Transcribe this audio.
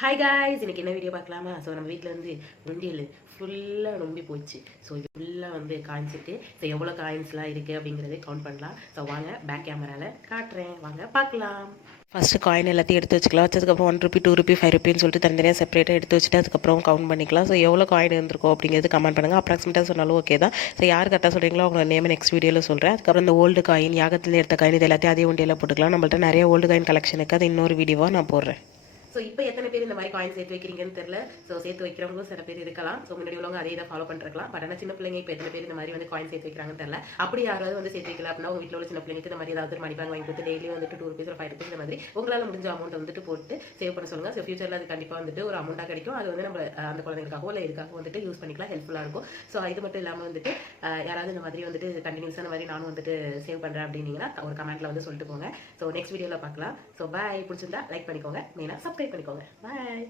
Hi guys, இன்னைக்கு என்ன video பார்க்கலாமா? ஸோ நம்ம வீட்டில் வந்து உண்டியல் ஃபுல்லாக நொம்பி போச்சு. ஸோ இது ஃபுல்லாக வந்து காய்ச்சிட்டு ஸோ எவ்வளோ காயின்ஸ்லாம் இருக்குது அப்படிங்கிறதே கவுண்ட் பண்ணலாம். ஸோ வாங்க பேக் கேமராவில் காட்டுறேன், வாங்க பார்க்கலாம். ஃபஸ்ட்டு காயின் எல்லாத்தையும் எடுத்து வச்சுக்கலாம். வச்சதுக்கப்புறம் 1 ரூபி 2 ரூபி 5 ரூபின்னு சொல்லிட்டு தனித்தனியாக செப்பரேட்டாக எடுத்து வச்சுட்டு அதுக்கப்புறம் கவுண்ட் பண்ணிக்கலாம். ஸோ எவ்வளோ காயின் இருந்திருக்கோ அப்படிங்கிறது கமெண்ட் பண்ணுங்கள். அப்ராக்சிமேட்டாக சொன்னாலும் ஓகே தான். ஸோ யார் கரெக்டாக சொல்கிறீங்களோ அவங்க நேம் நெக்ஸ்ட் வீடியோவில் சொல்கிறேன். அதுக்கப்புறம் இந்த ஓல்டு காயின், யாகத்தில் எடுத்த காயின், இது எல்லாத்தையும் அதே உண்டியெல்லாம் போட்டுக்கலாம். நம்மள்ட்ட நிறைய ஓல்டு காயின் கலெக்ஷன் இருக்குது. அது இன்னொரு வீடியோவாக நான் போடுறேன். ஸோ இப்போ எத்தனை பேர் இந்த மாதிரி காயின் சேர்த்து வைக்கிறீங்கன்னு தெரியல. ஸோ சேர்த்து வைக்கிறவங்களும் சில பேர் இருக்கலாம். ஸோ முன்னாடி உள்ளவங்க அதே தான் ஃபாலோ பண்ணிருக்கலாம். பட் ஆனால் சின்ன பிள்ளைங்க இப்போ எத்தனை பேர் இந்த மாதிரி வந்து காயின் சேர்த்து வைக்கிறாங்கன்னு தெரியல. அப்படி யாராவது வந்து சேர்த்து வைக்கல அப்படின்னா உங்க வீட்டில் உள்ள சின்ன பிள்ளைங்களுக்கு இந்த மாதிரி ஏதாவது மணி பேங்க் வாங்கி கொடுத்து டெய்லி வந்துட்டு 2 ரூபீஸ் 5 ரூபீஸ் இந்த மாதிரி உங்களால் முடிஞ்ச அமௌண்ட் வந்துட்டு போட்டு சேவ் பண்ண சொல்லுங்க. ஸோ ஃபியூச்சரில் அது கண்டிப்பாக வந்துட்டு ஒரு அமௌண்ட்டாக கிடைக்கும். அது வந்து நம்ம அந்த குழந்தைங்களுக்காகவோ இல்லை இதுக்காக வந்துட்டு யூஸ் பண்ணிக்கலாம், ஹெல்ப்ஃபுல்லாக இருக்கும். ஸோ இது மட்டும் இல்லாமல் வந்துட்டு யாராவது இந்த மாதிரி வந்துட்டு கண்டினியூஸாக இந்த மாதிரி நானும் வந்துட்டு சேவ் பண்ணுறேன் அப்படின்னீங்கன்னா ஒரு கமெண்ட்டில் வந்து சொல்லிட்டு போங்க. ஸோ நெக்ஸ்ட் வீடியோவில் பார்க்கலாம். So bye. பிடிச்சிருந்தா லைக் பண்ணிக்கோங்க, மெயினாக சப்ஸ்கிரைப் பண்ணிக்கோங்க. பாய்.